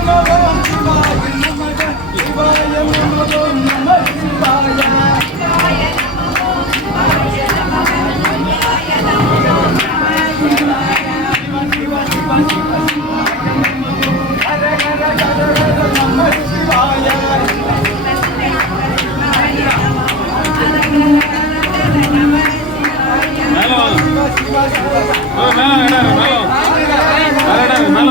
மேல மேல இடம் மேல மேல.